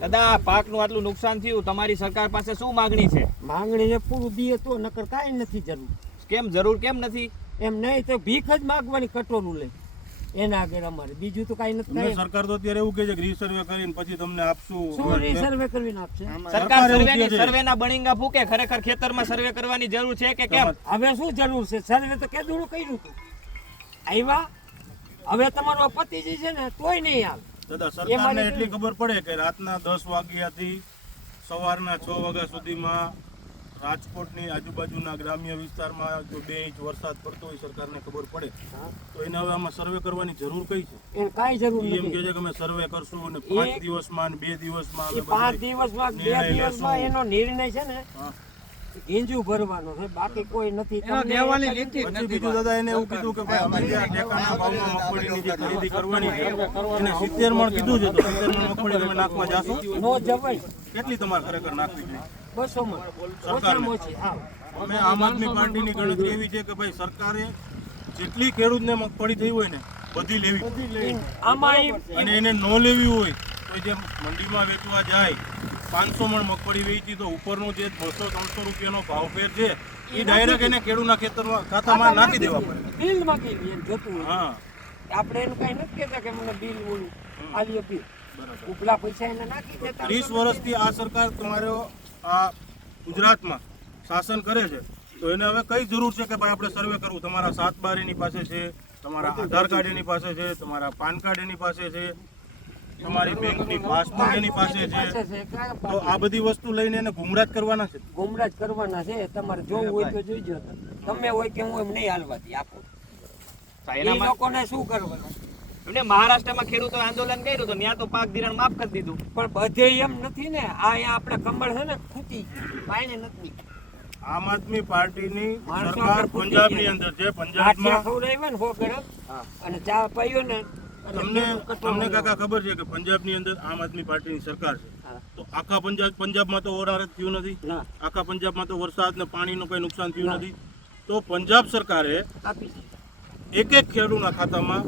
દાદા પાકનું આટલું નુકસાન થયું, તમારી સરકાર પાસે શું માંગણી છે? માંગણી છે પૂરું દીએ તો, નકર કાંઈ નથી જરૂર. કેમ જરૂર કેમ નથી? એમ નહીં તો ભીખ જ માગવાની, કટોરું લે એના આગળ અમારે બીજું તો કાંઈ નથી. સરકાર તો અત્યારે એવું કહે છે કે રીસર્વે કરીને પછી તમને આપશું. શું રીસર્વે કરીને આપશે? સરકાર સર્વેના બણિંગા ફૂકે. ખરેખર ખેતરમાં સર્વે કરવાની જરૂર છે કે કેમ? હવે શું જરૂર છે? સર્વે તો કેદું કર્યું હતું, આવ્યા. હવે તમારો પતિજી છે ને તોય નહીં આવે. દાદા સરકારને એટલી ખબર પડે કે રાતના 10 વાગ્યાથી સવારના 6 વાગ્યા સુધીમાં રાજકોટની આજુબાજુના ગ્રામ્ય વિસ્તારમાં જો 2 ઇંચ વરસાદ પડતો હોય, સરકારને ખબર પડે તો એને હવે આમાં સર્વે કરવાની જરૂર કઈ છે? એને કાંઈ જરૂર નથી. એમ કહે છે કે અમે સર્વે કરશું અને 5 દિવસમાં ને 2 દિવસમાં અમે 5 દિવસમાં 2 દિવસમાં એનો નિર્ણય છે ને ગીંજુ ભરવાનો છે, બાકી કોઈ નથી. પછી બીજું દાદા એને એવું કીધું કે ભાઈ અમે જે ટેકાના ભાવમાં મગફળીની જે ખરીદી કરવાની છે એને 70 મણ કીધું છે, તો 70 મણ મગફળી તમે નાખવા જાશો? નો જવાય. કેટલી તમારે ખરેખર નાખવી જોઈએ? 200 મણ ઓછામાં ઓછી. હા, અમે આમ આદમી પાર્ટીની ગણતરી એવી છે કે ભાઈ સરકારે જેટલી ખેડૂતને મગફળી થઈ હોય ને બધી લેવી, આમાં અને એને ન લેવી હોય તો જે મંડીમાં વેચવા જાય 500 મણ મગફળી વેચી તો ઉપરનો જે 200-300 રૂપિયાનો ભાવ ફેર છે એ ડાયરેક્ટ એને ખેડૂતના ખેતરમાં ખાતામાં નાખી દેવા પડે. બિલ માંગી જોતું હોય. હા, આપણે એનું કઈ નથી કહેતા કે મને બિલ બોલું આલ્યો બિલ, ઉપલા પૈસા એને નાખી દેતા. 30 વર્ષથી આ સરકાર તમારો આ ગુજરાતમાં શાસન કરે છે, તો એને હવે કઈ જરૂર છે કે ભાઈ આપણે સર્વે કરવું? તમારા 7/12 એની પાસે છે, તમારા આધાર કાર્ડ એની પાસે છે, તમારા પાન કાર્ડ એની પાસે છે, તમારી બેંકની પાસબુક એની પાસે છે, તો આ બધી વસ્તુ લઈને એને ગુમરાજ કરવાના છે. ગુમરાજ કરવાના છે. તમારે જોવું હોય તો જોઈજો, તમે હોય કે હું એમ નહીં હાલવાથી આપો. એ લોકોને શું કરવાનું? એમને મહારાષ્ટ્રમાં ખેડૂતો આંદોલન કર્યું તો ત્યાં તો પાક ધિરાણ માફ કરી દીધું. પણ બધે એમ નથી ને. આ અહીંયા આપણે કમળ છે ને ખૂટી પાઈને નથી. આમ આદમી પાર્ટીની સરકાર પંજાબની અંદર છે. પંજાબમાં ખવડાવ્યા ને 100 ગ્રામ અને ચા પાયો ને. તમને કાકા ખબર છે કે પંજાબની અંદર આમ આદમી પાર્ટીની સરકાર છે, તો આખા પંજાબમાં તો ઓરાર જ થયું નથી, આખા પંજાબમાં તો વરસાદ ને પાણીનું કઈ નુકસાન થયું નથી. તો પંજાબ સરકારે એક ખેડૂતના ખાતામાં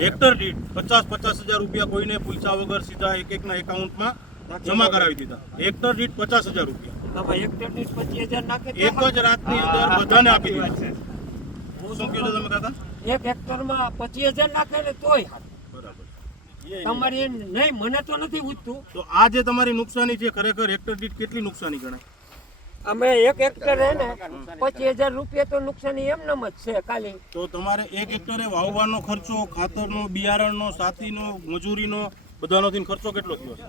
હેક્ટર દીઠ 50,000 રૂપિયા કોઈને પૂછ્યા વગર સીધા એકના એકાઉન્ટમાં જમા કરાવી દીધા. હેક્ટર દીઠ 50,000 રૂપિયા હેક્ટર દીઠ 25,000 નાખે એક જ રાતની અંદર બધાને આપી દીધા. શું કહો છો તમે કાકા? એક હેક્ટરમાં 25,000 નાખે ને તોય તમારી નહીં. મને તો નથી પૂછતું. તો આ જે તમારી નુકસાની છે ખરેખર હેક્ટર દીઠ કેટલી નુકસાની ગણાય? અમે એક હેક્ટર હે ને 25,000 રૂપિયા તો નુકસાની એમનેમ જ છે ખાલી. તો તમારે એક હેક્ટરે વાવવાનો ખર્ચો, ખાતરનો, બિયારણનો, સાથીનો, મજૂરીનો બધાનો થઈને ખર્ચો કેટલો થયો છે?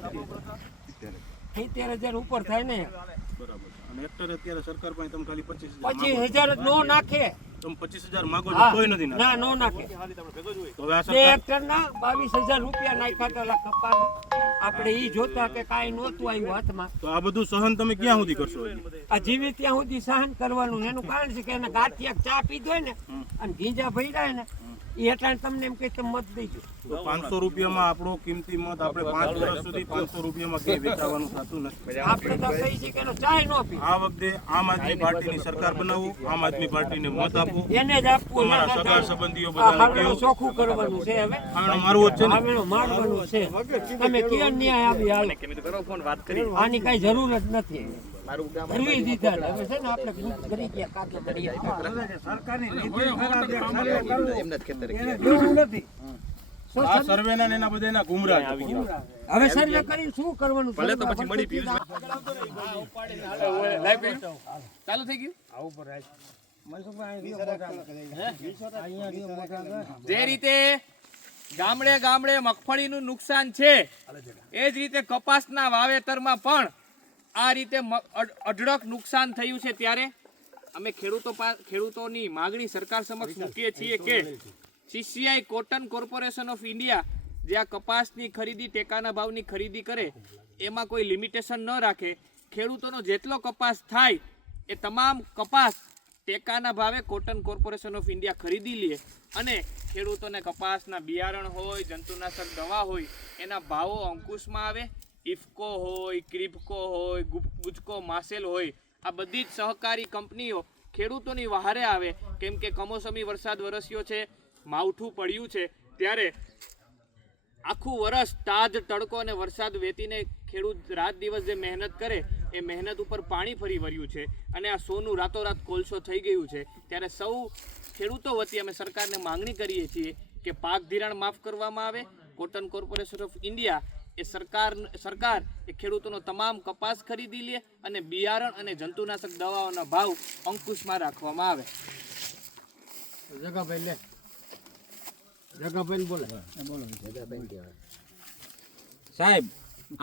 70,000 ઉપર થાય ને. બરાબર. અને હેક્ટરે અત્યારે સરકાર પાસે તમે ખાલી 25,000 જ નો નાખે. તમે 25,000 માંગો છો કોઈ નથી ના, નો નાખે. તો હવે આ બે હેક્ટરના 22,000 રૂપિયા નાખ્યા તો કપાસ. આપણે ઈ જોતા કે કાંઈ નહોતું આવ્યું હાથમાં. તો આ બધું સહન તમે ક્યાં સુધી કરશો? આ જીવી ત્યાં સુધી સહન કરવાનું. એનું કારણ છે કે એને ગાંઠિયા ચા પીધો હોય ને અને ઘીંજા ભર્યા ને એ એટલે તમને એમ કે તમે મત દઈજો. તો 500 રૂપિયામાં આપણો કિંમતી મત આપણે 5 વર્ષ સુધી 500 રૂપિયામાં ક્યાંય વેચાવાનું થતું નથી. આપણે તો કહી છે કે એનો ચાય ન પી. આ વખતે આમ આદમી પાર્ટીની સરકાર બનાવો, આમ આદમી પાર્ટીને મત આપો. એને જ આપવું. તમારા સગા સંબંધીઓ બધાને કહો. ચોખ્ખું કરવાનું છે. હવે આનો મારવો જ છે ને. હવે મારવાનું છે. તમે કેમ ન્યાય આવી હાલ વાત કરી. આની કઈ જરૂર જ નથી. કરવી દીધા હવે છે ને આપણે કરી ગયા કાકા સરકારની નથી. આ સર્વેના ને એના બધાના ગુમરાહ આવી ગયા. હવે સર્વે કરીને શું કરવાનું? ભલે તો પછી મળી પીવું. ચાલુ થઈ ગયું. જે રીતે ગામડે ગામડે મગફળીનું નુકસાન છે એ જ રીતે કપાસના વાવેતરમાં પણ આ રીતે અઢળક નુકસાન થયું છે. ત્યારે અમે ખેડૂતોની માગણી સરકાર સમક્ષ મૂકીએ છીએ કે CCI cotton corporation of India જે આ કપાસની ખરીદી ટેકાના ભાવની ખરીદી કરે એમાં કોઈ લિમિટેશન ન રાખે. ખેડૂતોનો જેટલો કપાસ થાય એ તમામ કપાસ ટેકાના ભાવે કોટન કોર્પોરેશન ઓફ ઇન્ડિયા ખરીદી લે અને ખેડૂતોને કપાસના બિયારણ હોય, જંતુનાશક દવા હોય એના ભાવો અંકુશમાં આવે. ઇફકો હોય, ક્રિપકો હોય, ગુજકો માસેલ હોય, આ બધી જ સહકારી કંપનીઓ ખેડૂતોની વહારે આવે. કેમ કે કમોસમી વરસાદ વરસ્યો છે, માવઠું પડ્યું છે, ત્યારે આખું વર્ષ તાજ તડકો અને વરસાદ વેતીને ખેડૂત રાત દિવસ જે મહેનત કરે એ મહેનત ઉપર પાણી ફરી વળ્યું છે અને આ સોનું રાતોરાત કોલસો થઈ ગયું છે, ત્યારે સૌ ખેડૂતો વતી અમે સરકારને માંગણી કરીએ છીએ કે પાક ધિરાણ માફ કરવામાં આવે. કોટન કોર્પોરેશન ઓફ ઇન્ડિયા એ સરકાર એ ખેડૂતોનો તમામ કપાસ ખરીદી લે અને બિયારણ અને જંતુનાશક દવાઓના ભાવ અંકુશમાં રાખવામાં આવે. જગાભાઈ લે, જગાભાઈ બોલે. સાહેબ,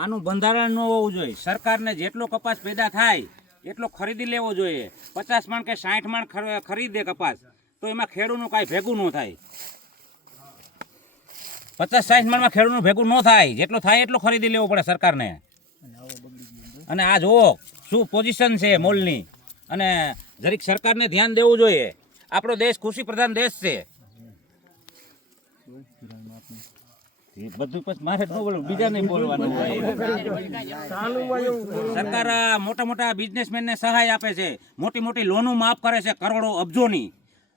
આનું બંધારણ ન હોવું જોઈએ. સરકારને જેટલો કપાસ પેદા થાય એટલો ખરીદી લેવો જોઈએ. 50 મણ કે 60 મણ ખરીદે કપાસ તો એમાં ખેડૂતનું કાંઈ ભેગું ન થાય. 50-60 મણમાં ખેડૂતનું ભેગું ન થાય. જેટલો થાય એટલો ખરીદી લેવો પડે સરકારને. અને આ જુઓ શું પોઝિશન છે મોલની, અને જરીક સરકારને ધ્યાન દેવું જોઈએ. આપણો દેશ કૃષિ પ્રધાન દેશ છે. બધું પછી મારે ન બોલવું, બીજા નહીં બોલવાનું હોય. સરકાર મોટા મોટા બિઝનેસમેનને સહાય આપે છે, મોટી મોટી લોનો માફ કરે છે કરોડો અબજોની.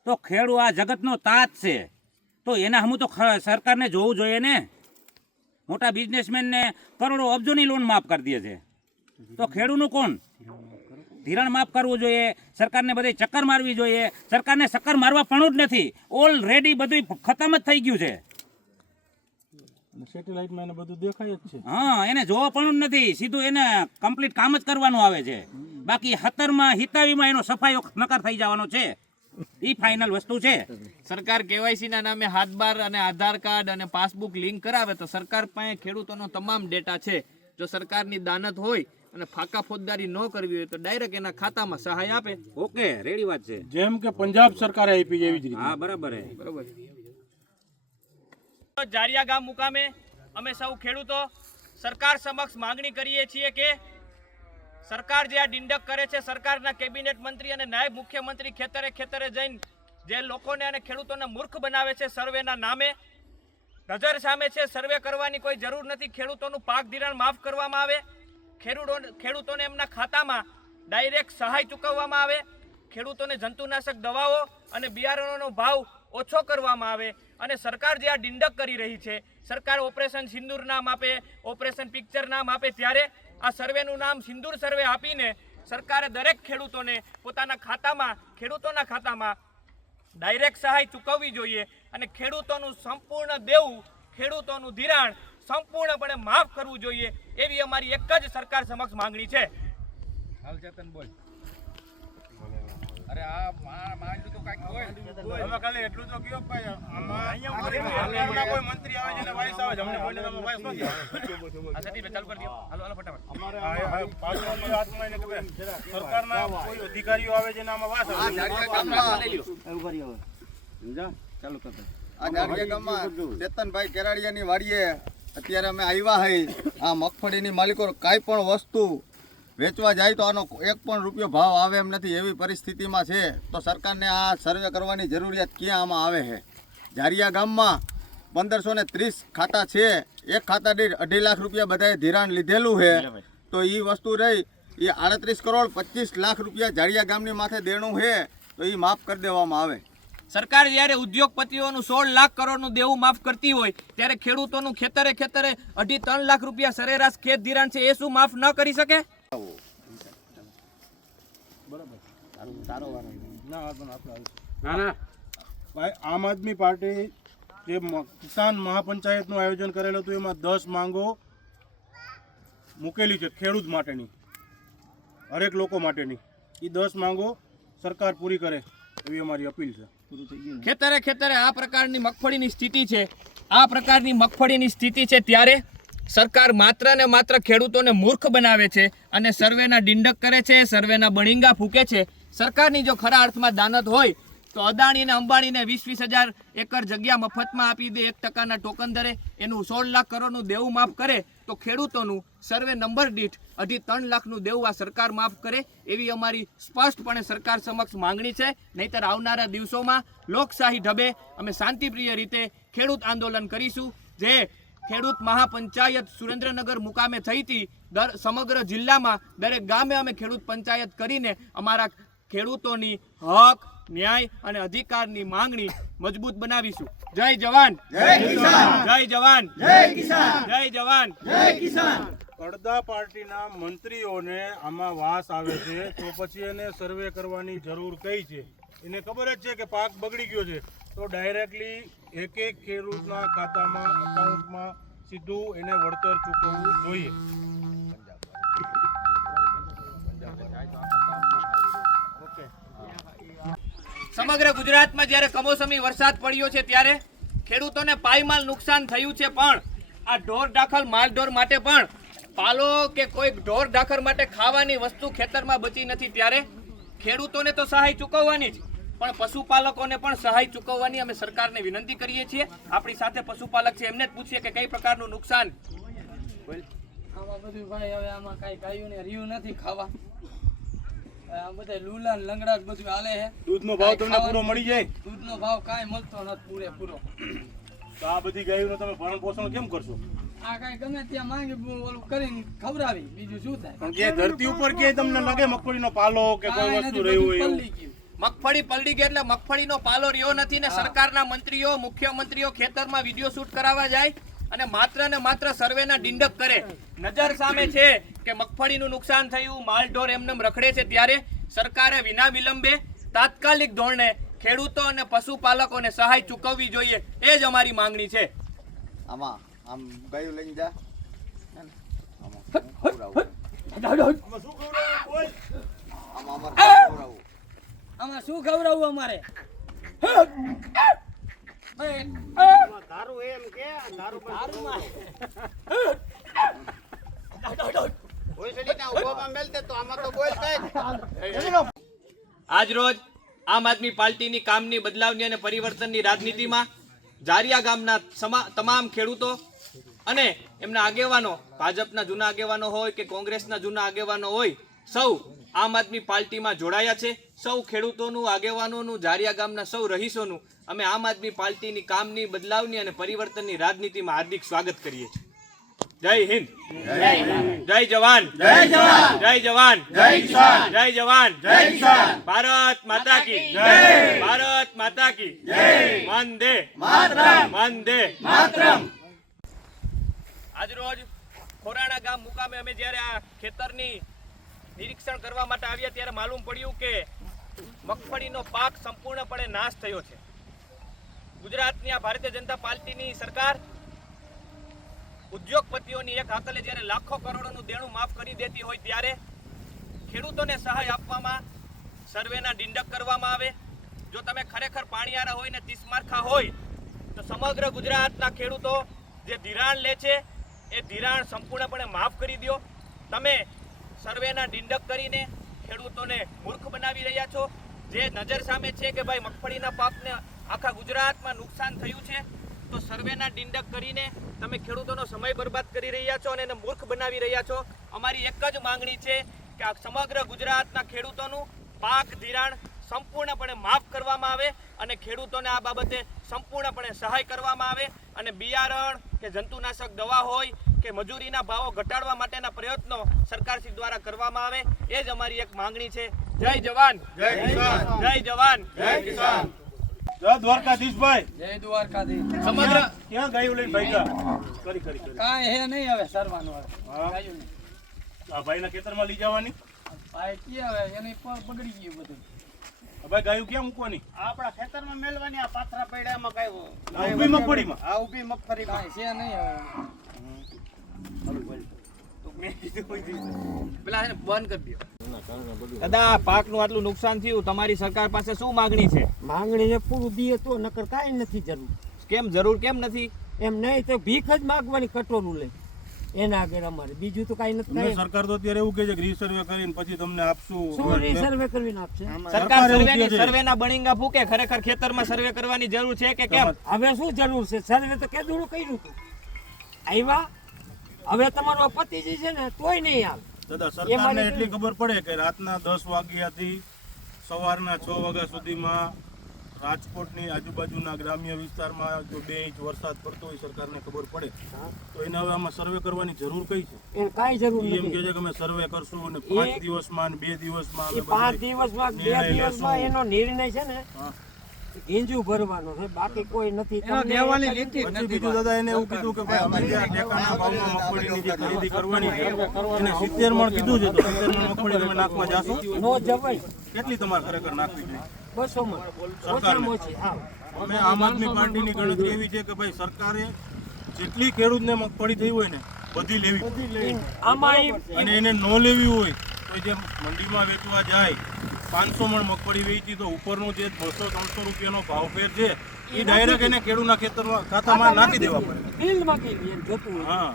તો ખેડૂત આ જગતનો તાત છે, તો એના હમું તો સરકારને જોવું જોઈએ ને. મોટા બિઝનેસમેનને કરોડો અબજોની લોન માફ કરી દે છે, તો ખેડૂતનું કોણ? ધિરાણ માફ કરવું જોઈએ. સરકારને બધી ચક્કર મારવી જોઈએ. સરકારને ચક્કર મારવા પણ જ નથી, ઓલરેડી બધું ખતમ જ થઈ ગયું છે. સેટેલાઇટમાં એને બધું દેખાય જ છે. હા, એને જોવા પણ જ નથી, સીધું એને કમ્પ્લીટ કામ જ કરવાનું આવે છે. બાકી 17માં હિતાવીમાં એનો સફાઈઓ નકાર થઈ જવાનો છે. એ ફાઇનલ વસ્તુ છે. સરકાર કેવાયસી ના નામે હાથબાર અને આધાર કાર્ડ અને પાસબુક લિંક કરાવે તો સરકાર પાસે ખેડૂતોનો તમામ ડેટા છે. જો સરકારની દાનત હોય અને ફાકા ફોજદારી ન કરવી હોય તો ડાયરેક્ટ એના ખાતામાં સહાય આપે. ઓકે, રેડી વાત છે. જેમ કે પંજાબ સરકારે આપી એવી જ રીતે. હા, બરાબર છે. બરોબર. જારિયા ગામ મુકામે અમે સૌ ખેડૂતો સરકાર સમક્ષ માંગણી કરીએ છીએ કે સરકાર જે આ ડિંડક કરે છે, સરકારના કેબિનેટ મંત્રી અને નાયબ મુખ્યમંત્રી ખેતરે ખેતરે જઈને જે લોકોને અને ખેડૂતોને મૂર્ખ બનાવે છે સર્વેના નામે, નજર સામે છે. સર્વે કરવાની કોઈ જરૂર નથી. ખેડૂતોનું પાક ધિરાણ માફ કરવામાં આવે. ખેડૂતોને એમના ખાતામાં ડાયરેક્ટ સહાય ચૂકવવામાં આવે. ખેડૂતોને જંતુનાશક દવાઓ અને બિયારણોનો ભાવ ઓછો કરવામાં આવે. અને સરકાર જે આ ડિંડક કરી રહી છે, સરકાર ઓપરેશન સિંદૂર નામ આપે, ઓપરેશન પિક્ચર નામ આપે, ત્યારે આ સર્વેનું નામ સિંદૂર સર્વે આપીને સરકારે દરેક ખેડૂતોને પોતાના ખાતામાં, ખેડૂતોના ખાતામાં ડાયરેક્ટ સહાય ચૂકવવી જોઈએ અને ખેડૂતોનું સંપૂર્ણ દેવું, ખેડૂતોનું ધિરાણ સંપૂર્ણપણે માફ કરવું જોઈએ, એવી અમારી એક જ સરકાર સમક્ષ માંગણી છે. અરે આ માંગણી તો કાંઈક હોય. હવે ખાલી એટલું તો કયો ભાઈ, આમાં કોઈ મંત્રી આવે છે ને વાઇસ આવે છે, અમને બોલે તો વાઇસ નથી. આ સતીભાઈ ચાલુ કરી દો. હાલો હાલો ફટાફટ. અમારે પાછળની હાથમાં એને કે ભાઈ, સરકારના કોઈ અધિકારીઓ આવે છે ને આમાં વાસ આવે છે. લઈ લ્યો. આ જાડિયા ગામમાં ચેતનભાઈ કેરાડિયાની વાડીએ અત્યારે અમે આવ્યા હઈ. આ મગફળીની માલિકો કાંઈ પણ વસ્તુ વેચવા જાય તો આનો 1 પણ રૂપિયો ભાવ આવે એમ નથી, એવી પરિસ્થિતિમાં છે. તો સરકારને આ સર્વે કરવાની જરૂરિયાત ક્યાં આમાં આવે છે? જારિયા ગામમાં 1530 ખાતા છે. એક ખાતા દીઠ 2.5 લાખ રૂપિયા બધાએ ધિરાણ લીધેલું છે. તો એ વસ્તુ રહી, એ 38 કરોડ 25 લાખ રૂપિયા જાડિયા ગામની માથે દેણું છે, તો એ માફ કરી દેવામાં આવે. સરકાર જ્યારે ઉદ્યોગપતિઓનું 16 લાખ કરોડનું દેવું માફ કરતી હોય ત્યારે ખેડૂતોનું ખેતરે ખેતરે 2.5-3 લાખ રૂપિયા સરેરાશ ખેત ધિરાણ છે, એ શું માફ ન કરી શકે? ભાઈ, આમ આદમી પાર્ટી જે કિસાન મહાપંચાયતનું આયોજન કરેલું હતું એમાં 10 માંગો મૂકેલી છે ખેડૂત માટેની, હરેક લોકો માટેની. એ 10 માંગો સરકાર પૂરી કરે એવી અમારી અપીલ છે. ખેતરે ખેતરે આ પ્રકારની મગફળીની સ્થિતિ છે, આ પ્રકારની મગફળીની સ્થિતિ છે, ત્યારે સરકાર માત્ર ને માત્ર ખેડૂતોને મૂર્ખ બનાવે છે અને સર્વેના ડિંડક કરે છે, સર્વેના બળીંગા ફૂંકે છે. સરકારની જો ખરા અર્થમાં દાનત હોય તો અદાણી અને અંબાણીને 20-20 હજાર એકર જગ્યા મફતમાં આપી દે, 1% ટોકન દરે, એનું 16 લાખ કરોડનું દેવું માફ કરે, તો ખેડૂતોનું સર્વે નંબર દીઠ 2.5-3 લાખનું દેવું આ સરકાર માફ કરે, એવી અમારી સ્પષ્ટપણે સરકાર સમક્ષ માંગણી છે. નહીતર આવનારા દિવસોમાં લોકશાહી ઢબે અમે શાંતિપ્રિય રીતે ખેડૂત આંદોલન કરીશું. જે ખેડૂત મહાપંચાયત સુરેન્દ્રનગર મુકામે થઈ હતી, સમગ્ર જિલ્લામાં દરેક ગામે અમે ખેડૂત પંચાયત કરીને અમારા ખેડૂતોની હક, ન્યાય અને અધિકારની માંગણી મજબૂત બનાવીશું. જય જવાન, જય કિસાન. જય જવાન, જય કિસાન. જય જવાન, જય કિસાન. અડધા પાર્ટીના મંત્રીઓને આમાં વાસ આવે છે તો પછી એને સર્વે કરવાની જરૂર કઈ છે? એને ખબર જ છે કે પાક બગડી ગયો છે તો ડાયરેક્ટલી એક એક ખેડૂતના ખાતામાં, અકાઉન્ટમાં સીધું એને વળતર ચૂકવવું જોઈએ. સમગ્ર ગુજરાતમાં જ્યારે કમોસમી વરસાદ પડ્યો છે ત્યારે ખેડૂતોને પાયમાલ નુકસાન થયું છે, પણ આ ઢોર ડાખલ માલઢોર માટે પણ પાલો કે કોઈ ઢોર ડાખર માટે ખાવાની વસ્તુ ખેતરમાં બચી નથી, ત્યારે ખેડૂતોને તો સહાય ચૂકવવાની જ, પણ પશુપાલકોને પણ સહાય ચૂકવવાની અમે સરકારને વિનંતી કરીએ છીએ. આપણી સાથે પશુપાલક છે, એમને જ પૂછીએ કે કઈ પ્રકારનું નુકસાન. આમાં બધું ભાઈ હવે આમાં કાંઈ ગાયું ને રહ્યું નથી ખાવા. આ બધા લૂલા ને લંગડા જ બધું હાલે છે. દૂધનો ભાવ તમને પૂરો મળી જાય દૂધનો ભાવ કાંઈ મળતો નથી પૂરેપૂરો. તો આ બધી ગાયોનું તમે ભરણ પોષણ કેમ કરશો? આ કાંઈ ગમે ત્યાં માંગી ઓલું કરીને ખવડાવી, બીજું શું થાય? પણ કે ધરતી ઉપર કે તમને લાગે મગફળીનો પાલો કે કોઈ કાંઈ વસ્તુ નથી, રહ્યું બધું હોય એવું? પલળી ગયું. મગફળી પલળી ગઈ એટલે મગફળીનો પાલો રહ્યો નથી ને સરકારના મંત્રીઓ, મુખ્યમંત્રીઓ ખેતરમાં વિડીયો શૂટ કરાવવા જાય અને માત્ર ને માત્ર સર્વેના ડિંડક કરે. નજર સામે છે કે મગફળીનું નુકસાન થયું, માલઢોર એમનેમ રખડે છે, ત્યારે સરકારે વિના વિલંબે તાત્કાલિક ધોરણે ખેડૂતો અને પશુપાલકોને સહાય ચૂકવવી જોઈએ. એ જ અમારી માંગણી છે. આમાં આમ ગાયું લઈને જા. આમાં શું ખવડાવવું અમારે? આજ રોજ આમ આદમી પાર્ટીની કામની, બદલાવની અને પરિવર્તનની રાજનીતિમાં જારિયા ગામના તમામ ખેડૂતો અને એમના આગેવાનો, ભાજપના જૂના આગેવાનો હોય કે કોંગ્રેસના જૂના આગેવાનો હોય, સૌ આમ આદમી પાર્ટીમાં જોડાયા છે. સૌ ખેડૂતોનું, આગેવાનોનું, જારિયા ગામના સૌ રહીશોનું અમે આમ આદમી પાર્ટીની કામની, બદલાવની અને પરિવર્તનની રાજનીતિમાં હાર્દિક સ્વાગત કરીએ છીએ. જય હિન્દ, જય જવાન, જય જવાન, જય જવાન, જય કિસાન, જય જવાન, જય કિસાન. ભારત માતા કી જય, ભારત માતા કી જય. વંદે માતરમ, વંદે માતરમ. આજરોજ ખોરાણા ગામ મુકામે અમે જ્યારે આ ખેતરની નિરીક્ષણ કરવા માટે આવ્યા ત્યારે માલુમ પડ્યું કે મગફળીનો પાક સંપૂર્ણપણે નાશ થયો છે. ગુજરાતની આ ભારતીય જનતા પાર્ટીની સરકાર ઉદ્યોગપતિઓની એક હાકલે જ્યારે લાખો કરોડોનું દેણું માફ કરી દેતી હોય ત્યારે ખેડૂતોને સહાય આપવામાં સર્વેના ડિંડક કરવામાં આવે. જો તમે ખરેખર પાણીયારા હોય ને તીસમારખા હોય તો સમગ્ર ગુજરાતના ખેડૂતો જે ધિરાણ લે છે એ ધિરાણ સંપૂર્ણપણે માફ કરી દો. તમે સર્વેના ડિંડક કરીને ખેડૂતોને મૂર્ખ બનાવી રહ્યા છો. જે નજર સામે છે કે ભાઈ મગફળીના પાકને આખા ગુજરાતમાં નુકસાન થયું છે, તો સર્વેના ડિંડક કરીને તમે ખેડૂતોનો સમય બરબાદ કરી રહ્યા છો અને એને મૂર્ખ બનાવી રહ્યા છો. અમારી એક જ માંગણી છે કે આ સમગ્ર ગુજરાતના ખેડૂતોનું પાક ધિરાણ સંપૂર્ણપણે માફ કરવામાં આવે અને ખેડૂતોને આ બાબતે સંપૂર્ણપણે સહાય કરવામાં આવે અને બિયારણ કે જંતુનાશક દવા હોય કે મજૂરીના ભાવો ઘટાડવા માટેના પ્રયત્નો સરકારશ્રી દ્વારા કરવામાં આવે. એ જ અમારી એક માંગણી છે. જય જવાન, જય કિસાન, જય જવાન, જય કિસાન. જય દ્વારકાધીશભાઈ. જય દ્વારકાધીશ. સમગ્ર ક્યાં ગાયું લઈને ભાગ્યા? કરી કાંઈ હે નહીં હવે સરવાનું હવે. હા. ગાયું નહીં. આ ભાઈના ખેતરમાં લઈ જવાની. ભાઈ કે હવે એની પર બગડી ગયું બધું. ભાઈ ગાયું ક્યાં મૂકવાની? આપણા ખેતરમાં મેલવાની. આ પાથરા પૈડામાં કઈ આ ઊભી મગફળીમાં. આ ઊભી મગફળીમાં કાંઈ છે નહીં હવે. પેલા એને બંધ કરી દો. દાદા, પાકનું આટલું નુકસાન થયું, તમારી સરકાર પાસે શું માંગણી છે? માંગણી છે પૂરું દીએ તો, નકર કાંઈ નથી જરૂર. કેમ જરૂર કેમ નથી? એમ નહીં તો ભીખ જ માગવાની, કટોરું લે એના આગળ અમારે બીજું તો કાંઈ નથી. તમને કાંઈ સરકાર તો અત્યારે એવું કહે છે કે રિસર્વે કરીને પછી તમને આપશું. શું રીસર્વે કરીને આપશે? સરકાર એવું સર્વેની કહે છે. સર્વેના બણિંગા ફૂકે. ખરેખર ખેતરમાં સર્વે કરવાની જરૂર છે કે કેમ? હવે શું જરૂર છે? સર્વે તો કેદું કર્યું હતું, આવ્યા. હવે તમારો પતિજી છે ને તોય નહીં આવે. દાદા, સરકારને એટલી ખબર પડે કે રાતના 10 વાગ્યાથી સવારના 6 વાગ્યા સુધીમાં રાજકોટની આજુબાજુના ગ્રામ્ય વિસ્તારમાં જો 2 ઇંચ વરસાદ પડતો હોય સરકારને ખબર પડે તો એને હવે આમાં સર્વે કરવાની જરૂર કઈ છે? એને કાંઈ જરૂર ઈ એમ નથી. કહે છે કે અમે સર્વે કરશું અને 5 દિવસમાં અને 2 દિવસમાં એ અમે 5 બધું દિવસમાં 2 નિર્ણય દિવસમાં લેશું. એનો નિર્ણય છે ને હા. ગીંજુ ભરવાનો છે, બાકી કોઈ નથી. તમને પછી બીજું દાદા એને એવું કીધું કે ભાઈ અમે જે આ ટેકાના ભાવમાં મગફળીની જે ખરીદી કરવાની છે એને 70 મણ કીધું છે, તો 70 મણ મગફળી તમે નાખવા જાશો? નો જવાય. કેટલી તમારે ખરેખર નાખવી જોઈએ? 200 માં ઓછામાં ઓછી. હા. અમે આમ આદમી પાર્ટીની ગણતરી એવી છે કે ભાઈ સરકારે જેટલી ખેડૂતને મગફળી થઈ હોય ને બધી લેવી આમાં અને એને ન લેવી હોય તો જે મંડીમાં વેચવા જાય 500 મણ મગફળી વેચી તો ઉપરનો જે 200-300 રૂપિયાનો ભાવ ફેર છે એ ડાયરેક્ટ એને ખેડૂતના ખેતરમાં ખાતામાં નાખી દેવા પડે. બિલ માંગી લઈએ એમ જોતું હોય. હા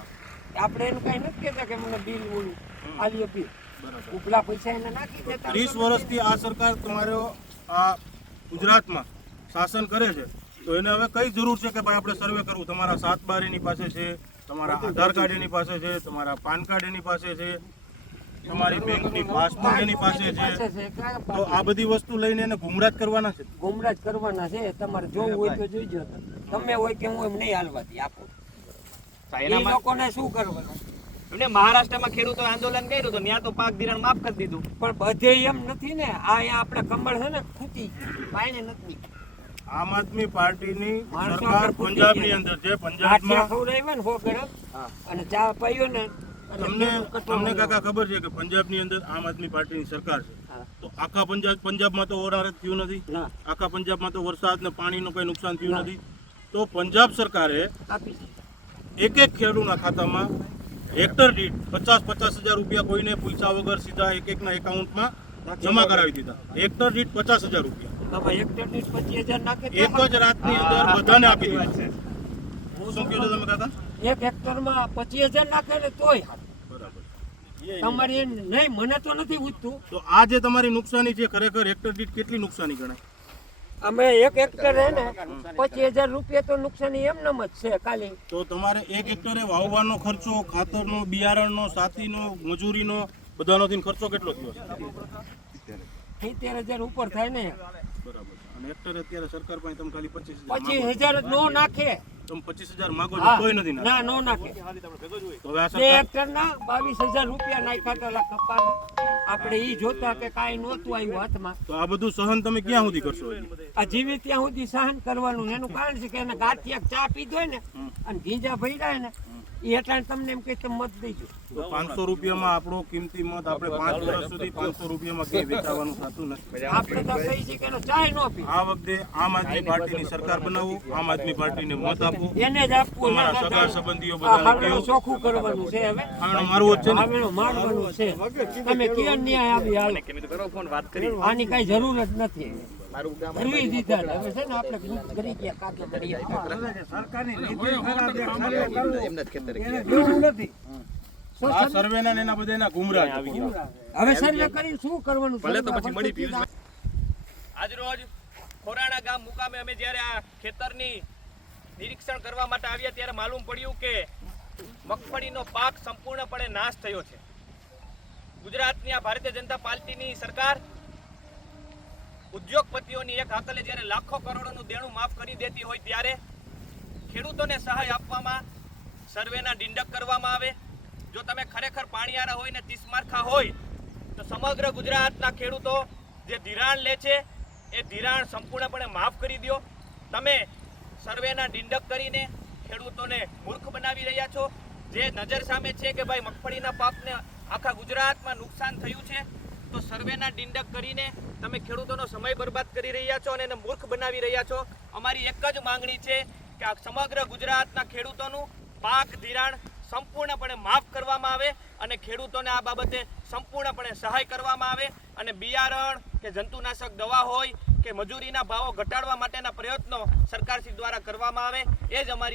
આપણે એનું કઈ નથી કહેતા કે મને બિલ ઓલું આલ્યો બિલ. ઉપલા પૈસા એને નાખી દેતા. 30 વર્ષથી આ સરકાર તમારો આ ગુજરાતમાં શાસન કરે છે તો એને હવે કઈ જરૂર છે કે ભાઈ આપણે સર્વે કરવું? તમારા 7/12 એની પાસે છે, તમારા આધાર કાર્ડ એની પાસે છે, તમારા પાન કાર્ડ એની પાસે છે, તમારી બેંકની પાસબુક એની પાસે છે, તો આ બધી વસ્તુ લઈને એને ગુમરાજ કરવાના છે. ગુમરાજ કરવાના છે. તમારે જોવું હોય તો જોઈજો. તમે હોય કે હું એમ નહીં હાલવાથી આપો. એ લોકોને શું કરવાનું? એમને મહારાષ્ટ્રમાં ખેડૂતો આંદોલન કર્યું તો ત્યાં તો પાક ધિરાણ માફ કરી દીધું. પણ બધે એમ નથી ને. આ અહીંયા આપણે કમળ છે ને ખૂટી પાયને નથી. આમ આદમી પાર્ટીની માણસો સરકાર આપણે પૂછી પંજાબની ગયા. અંદર છે. ગાંઠિયા પંજાબમાં ખવડાવ્યા ને 100 ગ્રામ અને ચા પાયો ને તમને કાકા ખબર છે કે પંજાબની અંદર આમ આદમી પાર્ટીની સરકાર છે, તો આખા પંજાબમાં તો ઓરાર જ થયું નથી, ના. આખા પંજાબમાં તો વરસાદ ને પાણીનું કઈ નુકસાન થયું નથી. તો પંજાબ સરકારે આપી એક ખેડૂતના ખાતામાં હેક્ટર દીઠ 50,000 રૂપિયા કોઈને પૂછ્યા વગર સીધા એકના એકાઉન્ટમાં જમા કરાવી દીધા. હેક્ટર દીઠ 50,000 રૂપિયા તમે હેક્ટર દીઠ 25,000 નાખે તો એક જ રાતની અંદર બધાને આપી દીધા. શું કહો છો તમે કાકા? એક હેક્ટરમાં 25,000 નાખે ને તોય બરાબર. તમારી એ નહીં. મને તો નથી પૂછતું. તો આ જે તમારી નુકસાની છે ખરેખર હેક્ટર દીઠ કેટલી નુકસાની ગણાય? અમે એક હેક્ટર હે ને 25,000 રૂપિયા તો નુકસાની એમનેમ જ છે ખાલી. તો તમારે એક હેક્ટરે વાવવાનો ખર્ચો, ખાતરનો, બિયારણનો, સાથીનો, મજૂરીનો બધાનો થઈને ખર્ચો કેટલો થયો છે? 70,000 ઉપર થાય ને. બરાબર. અને હેક્ટરે અત્યારે સરકાર પાસે તમે ખાલી 25,000 25,000 જ નો નાખે. તમે 25,000 માગો છો હા. કોઈ નથી નાખતું. ના નો નાખે. તો હવે આ બે સરકાર હેક્ટર ના 22,000 રૂપિયા નાખ્યા તો ઓલા કપાસ. આપણે ઈ જોતા કે કાંઈ નહોતું આવ્યું હાથમાં. તો આ બધું સહન તમે ક્યાં સુધી કરશો હજી? આ જીવી ત્યાં સુધી સહન કરવાનું. એનું કારણ છે કે એને ગાંઠિયા ચા પીધો હોય ને અને ગીંજા ભર્યા ને એ એટલે તમને એમ કે તમે મત દઈજો. તો 500 રૂપિયામાં આપણો કિંમતી મત આપણે 5 વર્ષ સુધી 500 રૂપિયામાં ક્યાંય વેચાવાનું થતું નથી. આપણે તો કહી છે કે એનો ચાય ન પી. આ વખતે આમ આદમી પાર્ટીની સરકાર બનાવો, આમ આદમી પાર્ટીને મત આપો. એને જ આપવું. તમારા સગા સંબંધીઓ આ બધાને હાવડું કહો. ચોખ્ખું કરવાનું છે હવે. આનો મારવો જ છે ને. હાવડું મારવાનું છે. તમે ક્યાં ન્યાય આવી હાલ. આની કઈ જરૂર જ નથી. કરવી દીધા ને. હવે છે ને આપણે કરી ગયા કાકા કરી એવું નથી. આ સર્વેના ને એના બધાના ગુમરાહ આવી ગયા. હવે સર્વે કરીને શું કરવાનું? આજરોજ ખોરાણા ગામ મુકામે અમે જ્યારે આ ખેતરની નિરીક્ષણ કરવા માટે આવ્યા ત્યારે માલુમ પડ્યું કે મગફળીનો પાક સંપૂર્ણપણે નાશ થયો છે. ગુજરાતની આ ભારતીય જનતા પાર્ટીની સરકાર ઉદ્યોગપતિઓની એક હાકલે જ્યારે લાખો કરોડોનું દેણું માફ કરી દેતી હોય ત્યારે ખેડૂતોને સહાય આપવામાં સર્વેના ડિંડક કરવામાં આવે. જો તમે ખરેખર પાણીયારા હોય ને 30 માર્ખા હોય તો સમગ્ર ગુજરાતના ખેડૂતો જે ધિરાણ લે છે એ ધિરાણ સંપૂર્ણપણે માફ કરી દો. તમે સર્વેના ડિંડક કરીને ખેડૂતોને મૂર્ખ બનાવી રહ્યા છો. જે નજર સામે છે કે ભાઈ મગફળીના પાકને આખા ગુજરાતમાં નુકસાન થયું છે, તો સર્વેના ડિંડક કરીને તમે ખેડૂતોનો સમય બરબાદ કરી રહ્યા છો અને એને મૂર્ખ બનાવી રહ્યા છો. અમારી એક જ માંગણી છે કે આ સમગ્ર ગુજરાતના ખેડૂતોનું પાક ધિરાણ સંપૂર્ણપણે માફ કરવામાં આવે અને ખેડૂતોને આ બાબતે સંપૂર્ણપણે સહાય કરવામાં આવે અને બિયારણ કે જંતુનાશક દવા હોય કે મજૂરીના ભાવો ઘટાડવા માટેના પ્રયત્નો સરકારશ્રી દ્વારા કરવામાં આવે. એ જ અમારી